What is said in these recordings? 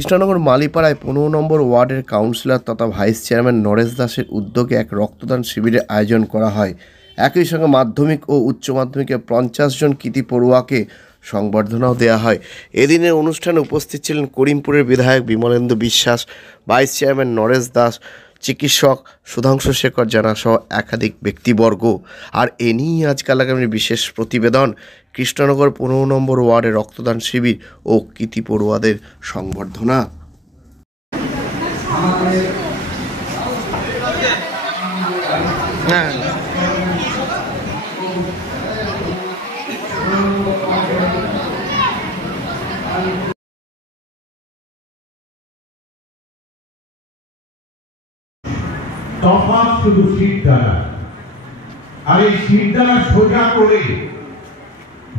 কৃষ্ণনগর মালিপাড়ায় ১৫ নম্বর ওয়ার্ডের কাউন্সিলর তথা vice chairman Naresh দাসের উদ্যোগে এক রক্তদান শিবিরের আয়োজন করা হয়। একই সঙ্গে মাধ্যমিক ও উচ্চ মাধ্যমিকে ৫০ জন কৃতী পড়ুয়াকে সংবর্ধনাও দেওয়া হয়। এদিনের অনুষ্ঠানে উপস্থিত ছিলেন করিমপুরের বিধায়ক বিমলেন্দু বিশ্বাস, ভাইস চেয়ারম্যান নরেশ দাস, চিকিৎসক সুধাংশু শেখর জানা সহ একাধিক ব্যক্তিবর্গ। আর এ নিয়েই আজকাল আগামী বিশেষ প্রতিবেদন, কৃষ্ণনগর ১৫ নম্বর ওয়ার্ডে রক্তদান শিবির ও কৃতী পড়ুয়াদের সংবর্ধনা। তফাৎ শুধু শীত দ্বারা, আর এই শীত দ্বারা সোজা করে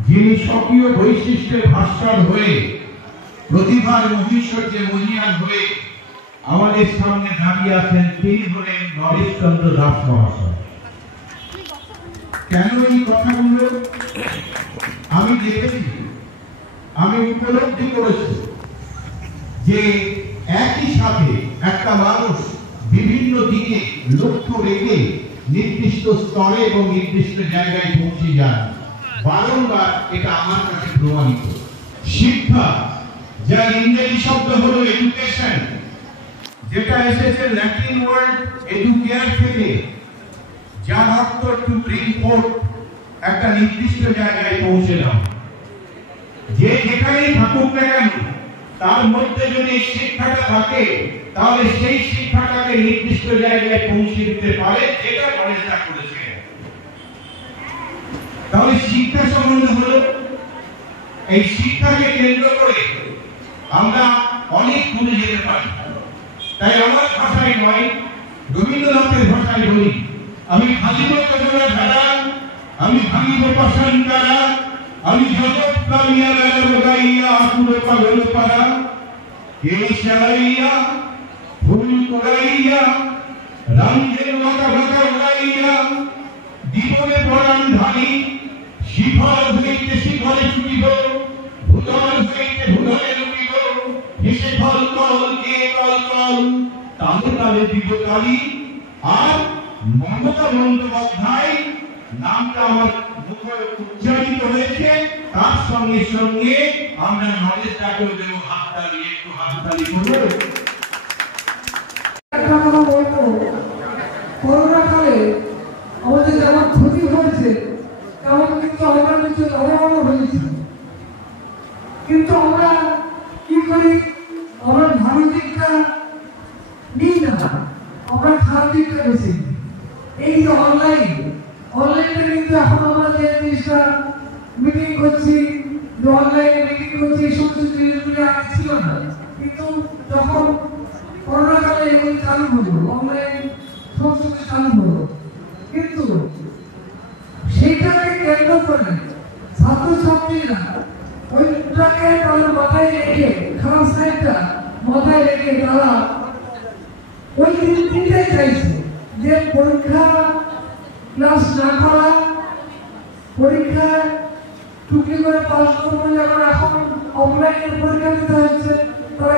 যিনি স্বকীয় বৈশিষ্ট্যের ভাস্কর হয়ে প্রতিভার মহিষজ্যে মহিয়ান হয়ে আমাদের সামনে দাঁড়িয়ে আছেন, তিনি হলেন নরেশ চন্দ্র দাস মহাশয়। কেন এই কথাগুলো আমি দেখেছি, আমি উপলব্ধি করেছি যে একই সাথে একটা মানুষ বিভিন্ন দিকে লক্ষ্য রেখে নির্দিষ্ট স্তরে এবং নির্দিষ্ট জায়গায় পৌঁছে যান। বারংবার এটা আমার কাছে প্রমাণিত। শিক্ষা, যার ইংরেজি শব্দ হলো এডুকেশন, যেটা এসেছে ল্যাটিন ওয়ার্ড এডুকেয়ার থেকে, যার অর্থ টু ব্রিং ফোর্থ, একটা নির্দিষ্ট জায়গায় পৌঁছে দাও। যে যেখানেই থাকুক না কেন, তার মধ্যে যদি শিক্ষাটা থাকে, তাহলে সেই শিক্ষাটাকে নির্দিষ্ট জায়গায় পৌঁছে দিতে পারে, যেটা নরেশদা করেছে। তাহলে শিক্ষা সম্বন্ধে হলো, এই শিক্ষাকে কেন্দ্র করে আমরা অনেক দূরে যেতে পারি। তাই আমার ভাষায় নয়, রবীন্দ্রনাথের ভাষায় বলি, আমি ভাঙিব কজনা ধারা, আমি ভাঙিব পাষাণ কারা, আমি জগৎ কামিয়া বেলা বগাইয়া আকুল পাগল পারা, কে চালাইয়া ভুল করাইয়া রামজের মাথা ভাতা উড়াইয়া জীবনে পরাণ ধানি, শিখর হইতে শিখরে ছুটিব, ভূতল হইতে ভূতলে লুটিব, হেসে ফল কল কে কল কল তালে তালে দিব কালি। আর মমতা বন্দ্যোপাধ্যায় নামটা আমার মুখে উচ্চারিত হয়েছে, তার সঙ্গে সঙ্গে আমরা নরেশদাকেও দেব হাততালি, একটু হাততালি করব। করোনাকালে আমাদের যেমন ক্ষতি হয়েছে, তেমন কিন্তু আমরা কিছু লাভবানও হয়েছি। কিন্তু আমরা কি করি, আমরা ভালো দিকটা নিই না, আমরা খারাপ দিকটা বেশি। এই যে অনলাইনে কিন্তু এখন আমরা যে জিনিসটা মিটিং করছি, যে অনলাইনে মিটিং করছি, এই সমস্ত জিনিসগুলি আগে ছিল না। কিন্তু যখন করোনাকালে এগুলি চালু হলো, অনলাইন সমস্ত চালু হলো, কিন্তু সেইটাকে কেন্দ্র করে ছাত্রছাত্রীরা ওইটাকে তাদের মাথায় রেখে, খারাপ সাইডটা মাথায় রেখে তারা ওই তিনটাই চাইছে, যে পরীক্ষা ক্লাস না করা, পরীক্ষায় টুকি করে পাস করবো, যেমন এখন অফলাইনে পরীক্ষা দিতে হচ্ছে, তারা